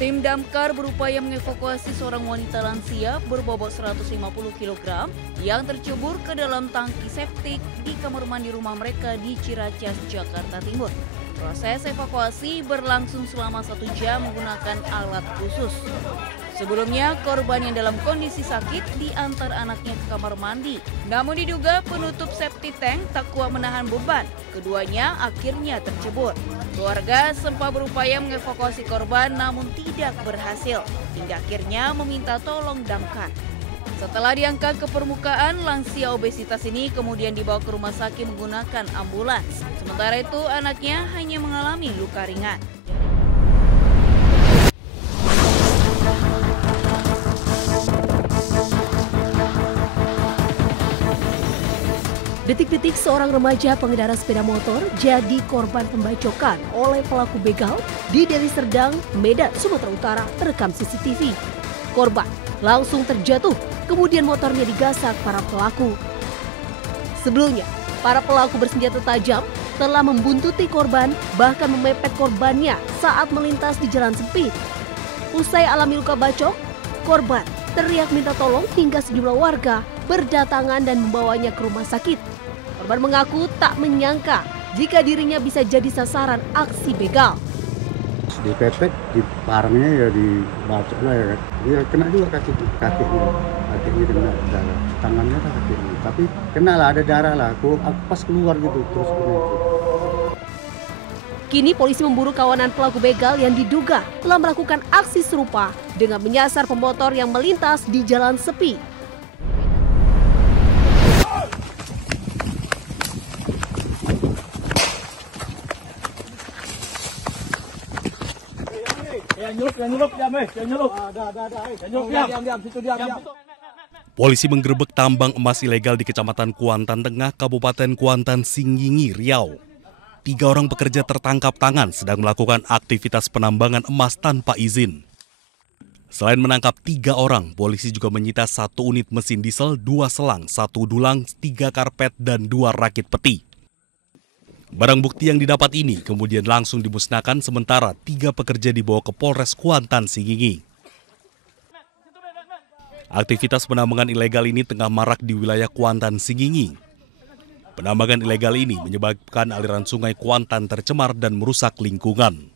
Tim damkar berupaya mengevakuasi seorang wanita lansia berbobot 150 kg yang tercebur ke dalam tangki septik di kamar mandi rumah mereka di Ciracas, Jakarta Timur. Proses evakuasi berlangsung selama 1 jam menggunakan alat khusus. Sebelumnya, korban yang dalam kondisi sakit diantar anaknya ke kamar mandi. Namun diduga penutup septic tank tak kuat menahan beban. Keduanya akhirnya tercebur. Keluarga sempat berupaya mengevakuasi korban namun tidak berhasil. Hingga akhirnya meminta tolong damkar. Setelah diangkat ke permukaan, lansia obesitas ini kemudian dibawa ke rumah sakit menggunakan ambulans. Sementara itu, anaknya hanya mengalami luka ringan. Detik-detik seorang remaja pengendara sepeda motor jadi korban pembacokan oleh pelaku begal di Deli Serdang, Medan, Sumatera Utara, terekam CCTV. Korban langsung terjatuh, kemudian motornya digasak para pelaku. Sebelumnya, para pelaku bersenjata tajam telah membuntuti korban, bahkan memepet korbannya saat melintas di jalan sempit. Usai alami luka bacok, korban teriak minta tolong hingga sejumlah warga berdatangan dan membawanya ke rumah sakit. Korban mengaku tak menyangka jika dirinya bisa jadi sasaran aksi begal. Dipepet, di parangnya ya dibacok lah ya. Dia kena juga kakinya kena darah, tangannya kan kakinya. Tapi kena lah, ada darah lah. Aku pas keluar gitu terus kena. Kini polisi memburu kawanan pelaku begal yang diduga telah melakukan aksi serupa dengan menyasar pemotor yang melintas di jalan sepi. Polisi menggerebek tambang emas ilegal di Kecamatan Kuantan Tengah, Kabupaten Kuantan Singgingi, Riau. 3 orang pekerja tertangkap tangan sedang melakukan aktivitas penambangan emas tanpa izin. Selain menangkap 3 orang, polisi juga menyita 1 unit mesin diesel, 2 selang, 1 dulang, 3 karpet, dan 2 rakit peti. Barang bukti yang didapat ini kemudian langsung dimusnahkan sementara 3 pekerja dibawa ke Polres Kuantan Singgingi. Aktivitas penambangan ilegal ini tengah marak di wilayah Kuantan Singgingi. Penambangan ilegal ini menyebabkan aliran sungai Kuantan tercemar dan merusak lingkungan.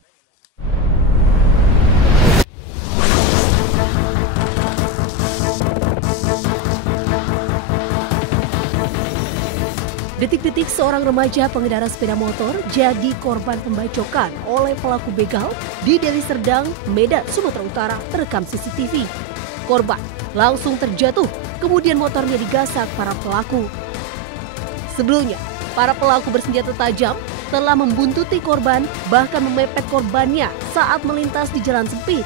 Detik-detik seorang remaja pengendara sepeda motor jadi korban pembacokan oleh pelaku begal di Deli Serdang, Medan, Sumatera Utara, terekam CCTV. Korban langsung terjatuh, kemudian motornya digasak para pelaku. Sebelumnya, para pelaku bersenjata tajam telah membuntuti korban, bahkan memepet korbannya saat melintas di jalan sempit.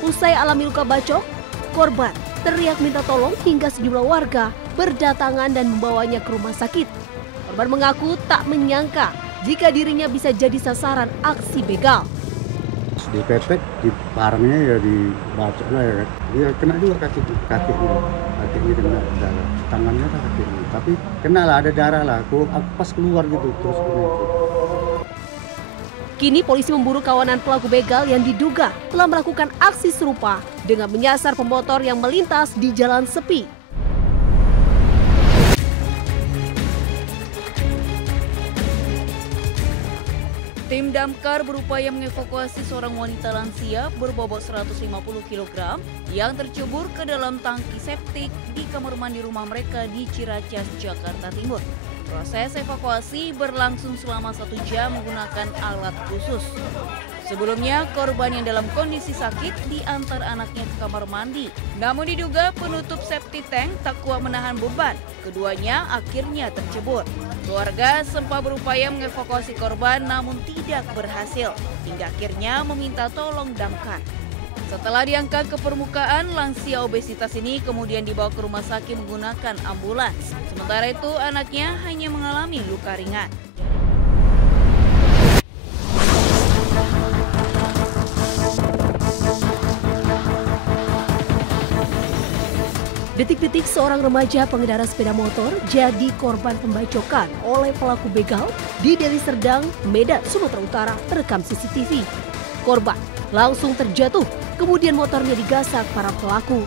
Usai alami luka bacok, korban teriak minta tolong hingga sejumlah warga berdatangan dan membawanya ke rumah sakit. Korban mengaku tak menyangka jika dirinya bisa jadi sasaran aksi begal. Dipepet, di parangnya ya dibacok lah ya. Dia kena juga kakinya kena darah, tangannya kan kakinya. Tapi kena lah, ada darah lah. Aku pas keluar gitu terus kena. Kini polisi memburu kawanan pelaku begal yang diduga telah melakukan aksi serupa dengan menyasar pemotor yang melintas di jalan sepi. Tim damkar berupaya mengevakuasi seorang wanita lansia berbobot 150 kg yang tercebur ke dalam tangki septik di kamar mandi rumah mereka di Ciracas, Jakarta Timur. Proses evakuasi berlangsung selama 1 jam menggunakan alat khusus. Sebelumnya, korban yang dalam kondisi sakit diantar anaknya ke kamar mandi. Namun diduga penutup septic tank tak kuat menahan beban. Keduanya akhirnya tercebur. Keluarga sempat berupaya mengevakuasi korban namun tidak berhasil. Hingga akhirnya meminta tolong damkar. Setelah diangkat ke permukaan, lansia obesitas ini kemudian dibawa ke rumah sakit menggunakan ambulans. Sementara itu, anaknya hanya mengalami luka ringan. Detik-detik seorang remaja pengendara sepeda motor jadi korban pembacokan oleh pelaku begal di Deli Serdang, Medan, Sumatera Utara, terekam CCTV. Korban langsung terjatuh, kemudian motornya digasak para pelaku.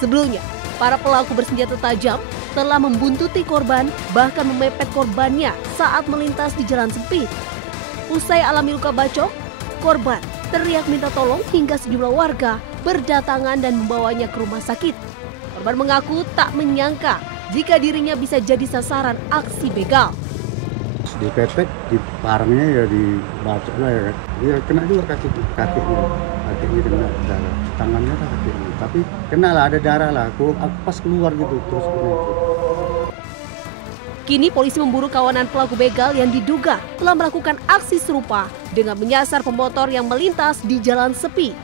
Sebelumnya, para pelaku bersenjata tajam telah membuntuti korban, bahkan memepet korbannya saat melintas di jalan sempit. Usai alami luka bacok, korban teriak minta tolong hingga sejumlah warga berdatangan dan membawanya ke rumah sakit. Korban mengaku tak menyangka jika dirinya bisa jadi sasaran aksi begal. Dipepet, di parangnya ya dibacok lah ya kan. Dia kena juga kakinya kena darah, tangannya lah kakinya. Tapi kena lah, ada darah lah. Aku pas keluar gitu terus kena itu. Kini polisi memburu kawanan pelaku begal yang diduga telah melakukan aksi serupa dengan menyasar pemotor yang melintas di jalan sepi.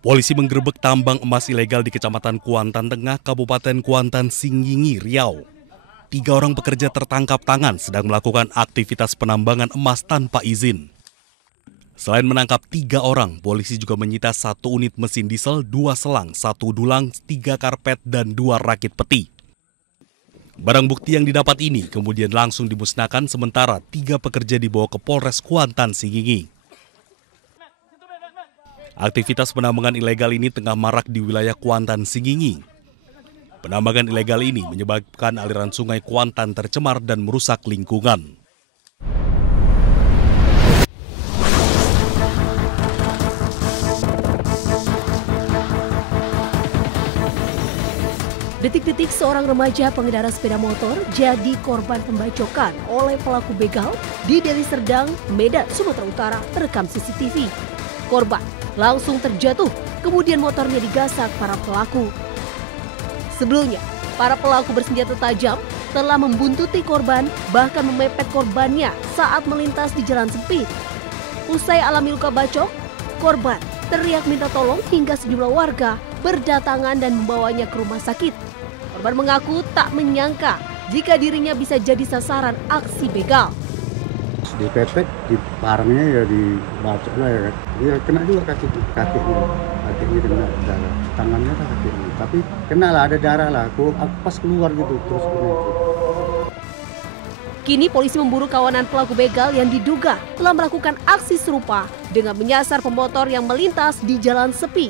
Polisi menggerebek tambang emas ilegal di Kecamatan Kuantan Tengah, Kabupaten Kuantan Singgingi, Riau. 3 orang pekerja tertangkap tangan sedang melakukan aktivitas penambangan emas tanpa izin. Selain menangkap 3 orang, polisi juga menyita 1 unit mesin diesel, 2 selang, 1 dulang, 3 karpet, dan 2 rakit peti. Barang bukti yang didapat ini kemudian langsung dimusnahkan, sementara 3 pekerja dibawa ke Polres Kuantan Singgingi. Aktivitas penambangan ilegal ini tengah marak di wilayah Kuantan Singgingi. Penambangan ilegal ini menyebabkan aliran sungai Kuantan tercemar dan merusak lingkungan. Detik-detik seorang remaja pengendara sepeda motor jadi korban pembacokan oleh pelaku begal di Deli Serdang, Medan, Sumatera Utara terekam CCTV. Korban langsung terjatuh, kemudian motornya digasak para pelaku. Sebelumnya, para pelaku bersenjata tajam telah membuntuti korban, bahkan memepet korbannya saat melintas di jalan sempit. Usai alami luka bacok, korban teriak minta tolong hingga sejumlah warga berdatangan dan membawanya ke rumah sakit. Korban mengaku tak menyangka jika dirinya bisa jadi sasaran aksi begal. Dipepet, di parangnya ya dibacok lah ya kan. Dia kena juga kakinya kena darah, tangannya lah kakinya. Tapi kena lah, ada darah lah. Aku pas keluar gitu terus kena itu. Kini polisi memburu kawanan pelaku begal yang diduga telah melakukan aksi serupa dengan menyasar pemotor yang melintas di jalan sepi.